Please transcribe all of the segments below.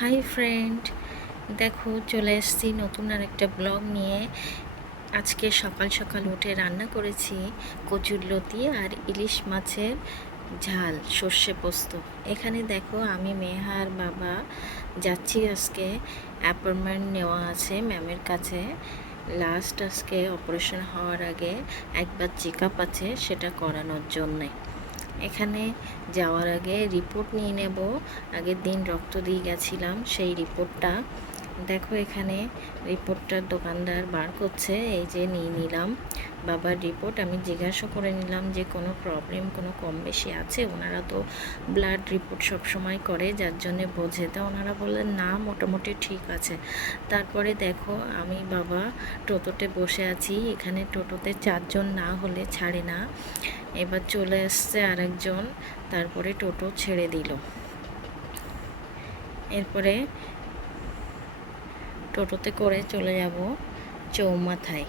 Hi friend, দেখো চলে এসেছি নতুন আরেকটা ব্লগ নিয়ে। আজকে সকাল সকাল উঠে রান্না করেছি কচুরলতি আর ইলিশ মাছের ঝাল সর্ষে পোস্ত। এখানে দেখো আমি মেহা আর বাবা যাচ্ছি। আজকে অ্যাপয়েন্টমেন্ট নেওয়া আছে ম্যামের কাছে। লাস্ট আজকে অপারেশন হওয়ার আগে একবার চেক আপ আছে, সেটা করানোর জন্যে। এখানে যাওয়ার আগে রিপোর্ট নিয়ে নেব। আগের দিন রক্ত দিয়ে গেছিলাম, সেই রিপোর্টটা দেখো। এখানে রিপোর্টটার দোকানদার বার করছে, এই যে নিয়ে নিলাম বাবার রিপোর্ট। আমি জিজ্ঞাসা করে নিলাম যে কোনো প্রবলেম, কোনো কম বেশি আছে। ওনারা তো ব্লাড রিপোর্ট সব সময় করে, যার জন্যে বোঝে। তা ওনারা বললেন না, মোটামুটি ঠিক আছে। তারপরে দেখো আমি বাবা টোটোতে বসে আছি। এখানে টোটোতে 4 জন না হলে ছাড়ে না। এবার চলে এসছে আরেকজন, তারপরে টোটো ছেড়ে দিল। এরপরে টোটোতে করে চলে যাব চৌমাথায়।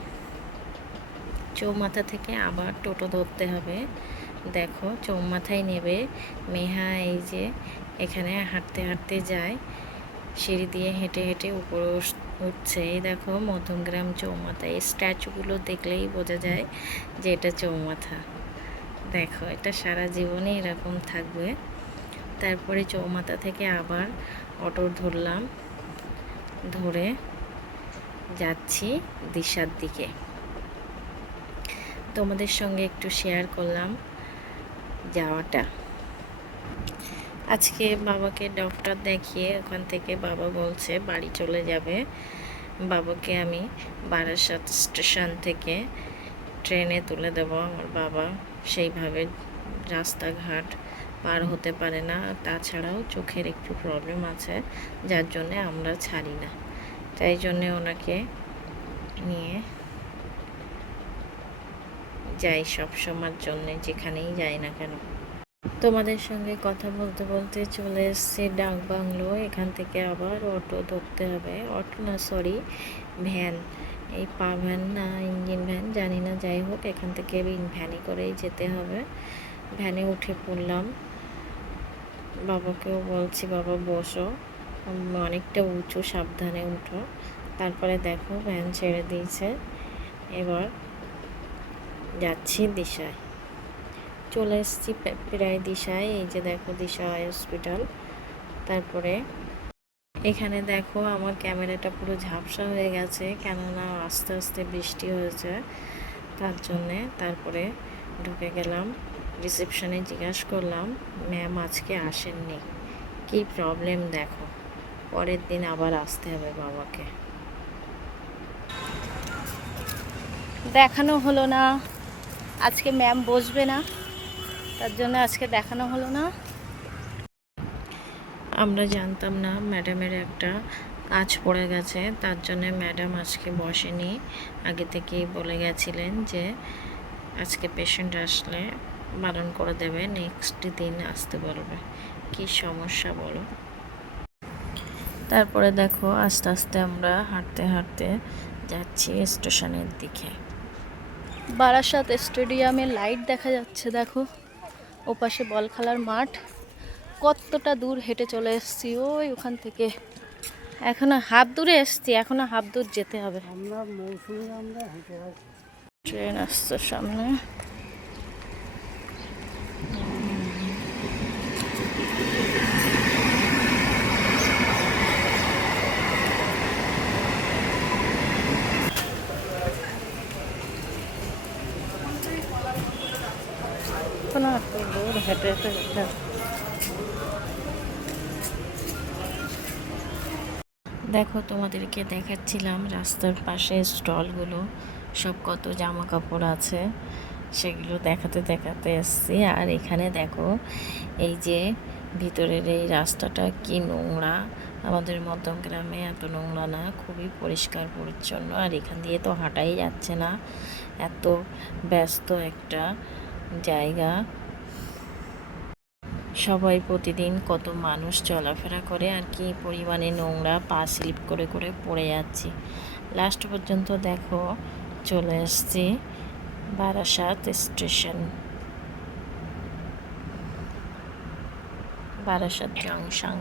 চৌমাথা থেকে আবার টোটো ধরতে হবে। দেখো চৌমাথায় নেবে মেহা। এই যে এখানে হাঁটতে হাঁটতে যায়, সিঁড়ি দিয়ে হেঁটে হেঁটে উপরে উঠছে। এই দেখো মধ্যমগ্রাম চৌমাথা। এই স্ট্যাচুগুলো দেখলেই বোঝা যায় যে এটা চৌমাথা। দেখো এটা সারা জীবনে এরকম থাকবে। তারপরে চৌমাথা থেকে আবার অটো ধরলাম, ধরে যাচ্ছি দিশার দিকে। তোমাদের সঙ্গে একটু শেয়ার করলাম যাওয়াটা। আজকে বাবাকে ডক্টর দেখিয়ে ওখান থেকে বাবা বলছে বাড়ি চলে যাবে। বাবাকে আমি বারাসাত স্টেশন থেকে ট্রেনে তুলে দেব। আমার বাবা সেইভাবে রাস্তাঘাট পার হতে পারে না, তাছাড়াও চোখের একটু প্রবলেম আছে, যার জন্যে আমরা ছাড়ি না। তাই জন্যে ওনাকে নিয়ে যাই সব সময়ের জন্যে, যেখানেই যাই না কেন। তোমাদের সঙ্গে কথা বলতে বলতে চলে এসছে ডাক বাংলো। এখান থেকে আবার অটো ধরতে হবে। অটো না, সরি, ভ্যান। এই পা ভ্যান না ইঞ্জিন ভ্যান জানি না, যাই হোক এখান থেকে ভ্যানে করেই যেতে হবে। ভ্যানে উঠে পড়লাম। বাবাকেও বলছি বাবা বসো, অনেকটা উঁচু, সাবধানে উঠো। তারপরে দেখো ভ্যান ছেড়ে দিয়েছে। এবার যাচ্ছি দিশায়। চলে এসেছি প্রায় দিশায়। এই যে দেখো দিশা হসপিটাল। তারপরে এখানে দেখো আমার ক্যামেরাটা পুরো ঝাপসা হয়ে গেছে, কেননা আস্তে আস্তে বৃষ্টি হয়েছে, তার জন্যে। তারপরে ঢুকে গেলাম রিসেপশনে। জিজ্ঞাসা করলাম ম্যাম আজকে আসেননি, কী প্রবলেম। দেখো পরের দিন আবার আসতে হবে বাবাকে। দেখানো হলো না, আজকে ম্যাম বসবে না, তার জন্য আজকে দেখানো হলো না। আমরা জানতাম না ম্যাডামের একটা কাজ পড়ে গেছে, তার জন্যে ম্যাডাম আজকে বসেনি। আগে থেকেই বলে গেছিলেন যে আজকে পেশেন্ট আসলে বারণ করে দেবে, নেক্সট দিন আসতে বলবে। কি সমস্যা বলো। তারপরে দেখো আস্তে আস্তে আমরা হাঁটতে হাঁটতে যাচ্ছি স্টেশনের দিকে। বারাসাত স্টেডিয়ামের লাইট দেখা যাচ্ছে, দেখো ওপাশে বল খেলার মাঠ। কতটা দূর হেঁটে চলে এসেছি ওই ওখান থেকে। এখনো হাফ দূরে এসেছি, এখনো হাফ দূর যেতে হবে। ট্রেন আসছে সামনে। এখনো এত দূর হেঁটে হেঁটে যেতে হবে। দেখো তোমাদেরকে দেখাচ্ছিলাম রাস্তার পাশে স্টলগুলো, সব কত জামা কাপড় আছে, সেগুলো দেখাতে দেখাতে এসছি। আর এখানে দেখো এই যে ভিতরের এই রাস্তাটা কি নোংরা। আমাদের মধ্যমগ্রামে এত নোংরা না, খুবই পরিষ্কার পরিচ্ছন্ন। আর এখান দিয়ে তো হাঁটাই যাচ্ছে না, এত ব্যস্ত একটা জায়গা। সবাই প্রতিদিন কত মানুষ চলাফেরা করে, আর কি পরিমাণে নোংরা, পা স্লিপ করে করে পড়ে যাচ্ছি। লাস্ট পর্যন্ত দেখো চলে এসছি বারাসাত স্টেশন, বারাসাত জংশন।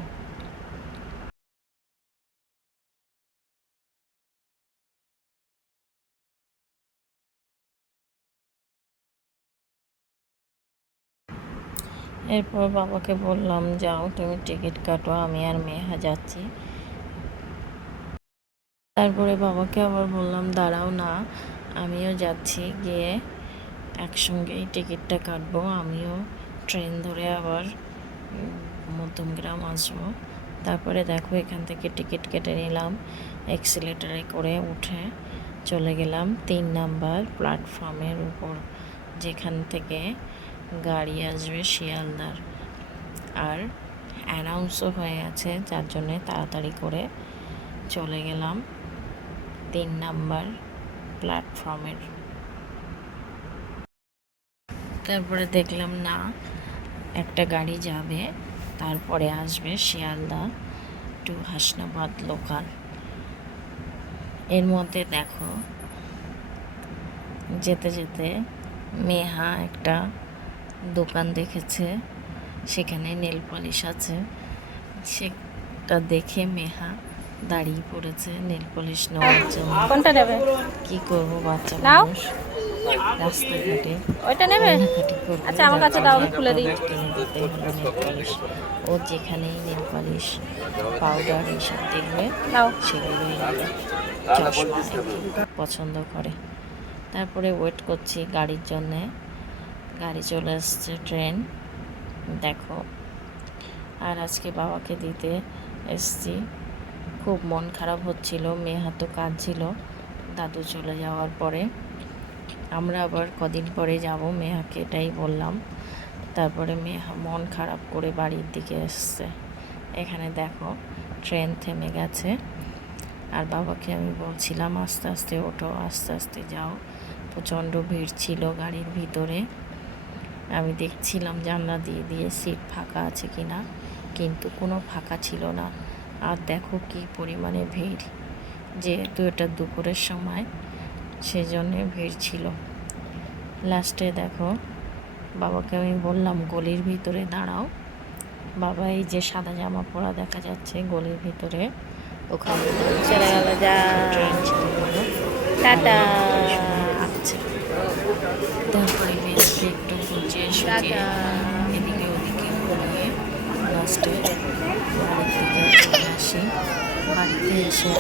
এরপর বাবাকে বললাম, যাও তুমি টিকিট কাটো, আমি আর মেহা যাচ্ছি। তারপরে বাবাকে আবার বললাম, দাঁড়াও না, আমিও যাচ্ছি, গিয়ে একসঙ্গেই টিকিটটা কাটবো, আমিও ট্রেন ধরে আবার মধ্যমগ্রাম আসবো। তারপরে দেখো এখান থেকে টিকিট কেটে নিলাম, এক্সিলেটারে করে উঠে চলে গেলাম 3 নাম্বার প্ল্যাটফর্মের উপর, যেখান থেকে গাড়ি আসবে শিয়ালদার। আর অ্যানাউন্সও হয়ে গেছে, যার জন্যে তাড়াতাড়ি করে চলে গেলাম 3 নাম্বার প্ল্যাটফর্মের। তারপরে দেখলাম না, একটা গাড়ি যাবে, তারপরে আসবে শিয়ালদা টু হাসনাবাদ লোকাল। এর মধ্যে দেখো যেতে যেতে মেহা একটা দোকান দেখেছে, সেখানে নেল পলিশ আছে, সেটা দেখে মেহা দাঁড়িয়ে পড়েছে নেল পলিশ নেওয়ার জন্য। কোনটা নেবে? কি করবো, বাচ্চা মানুষ রাস্তাঘাটে ওইটা নেবে? কান্নাকাটি করবে, আচ্ছা আমার কাছে দাও, আমি খুলে দিই। কিনে দিতে হলো নেল পলিশ। ও যেখানেই নেল পলিশ, পাউডার এইসব দেখবে দাও। সেগুলোই নেবে, চশমা পছন্দ করে। তারপরে ওয়েট করছি গাড়ির জন্যে, গাড়ি চলে আসছে, ট্রেন দেখো। আর আজকে বাবাকে দিতে এসছি, খুব মন খারাপ হচ্ছিল, মেহা তো কাঁদছিল দাদু চলে যাওয়ার পরে। আমরা আবার কদিন পরে যাব, মেহাকে এটাই বললাম। তারপরে মেহা মন খারাপ করে বাড়ির দিকে এসছে। এখানে দেখো ট্রেন থেমে গেছে, আর বাবাকে আমি বলছিলাম আস্তে আস্তে ওঠো, আস্তে আস্তে যাও, প্রচণ্ড ভিড় ছিল গাড়ির ভিতরে। আমি দেখছিলাম জানলা দিয়ে দিয়ে সিট ফাঁকা আছে কিনা, কিন্তু কোনো ফাঁকা ছিল না। আর দেখো কি পরিমাণে ভিড়, যেহেতু এটা দুপুরের সময় সেজন্যে ভিড় ছিল। লাস্টে দেখো বাবাকে আমি বললাম গলির ভিতরে দাঁড়াও, বাবা এই যে সাদা জামা পরা দেখা যাচ্ছে গলির ভিতরে, ওখানে চলে গেল, যা ট্রেন ছেড়ে গেল, টাটা। আচ্ছা। তারপরে মেয়েকে একটু গুছিয়ে সুজিয়ে এদিকে ওদিকে ঘুরিয়ে লাস্টে বাড়ির দিকে চলে আসি। বাড়িতে এসে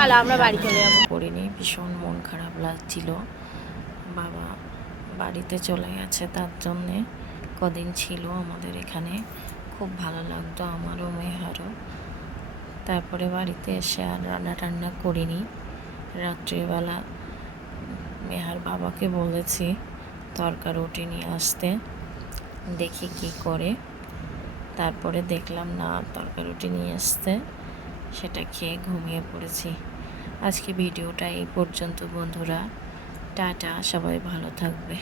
আর চলো আমরা বাড়ি চলে যাবো। পড়িনি, ভীষণ মন খারাপ লাগছিল। বাবা বাড়িতে চলে গেছে, তার জন্যে কদিন ছিল আমাদের এখানে, খুব ভালো লাগতো আমারও মেহারও। তারপরে বাড়িতে এসে আর রান্না টান্না করিনি। রাত্রিবেলা মেহার বাবাকে বলেছি তরকা রুটি নিয়ে আসতে, দেখি কি করে। তারপরে দেখলাম না, তরকা রুটি নিয়ে আসতে, সেটা খেয়ে ঘুমিয়ে পড়েছি। আজকে ভিডিওটা এই পর্যন্ত বন্ধুরা, টাটা, সবাই ভালো থাকবে।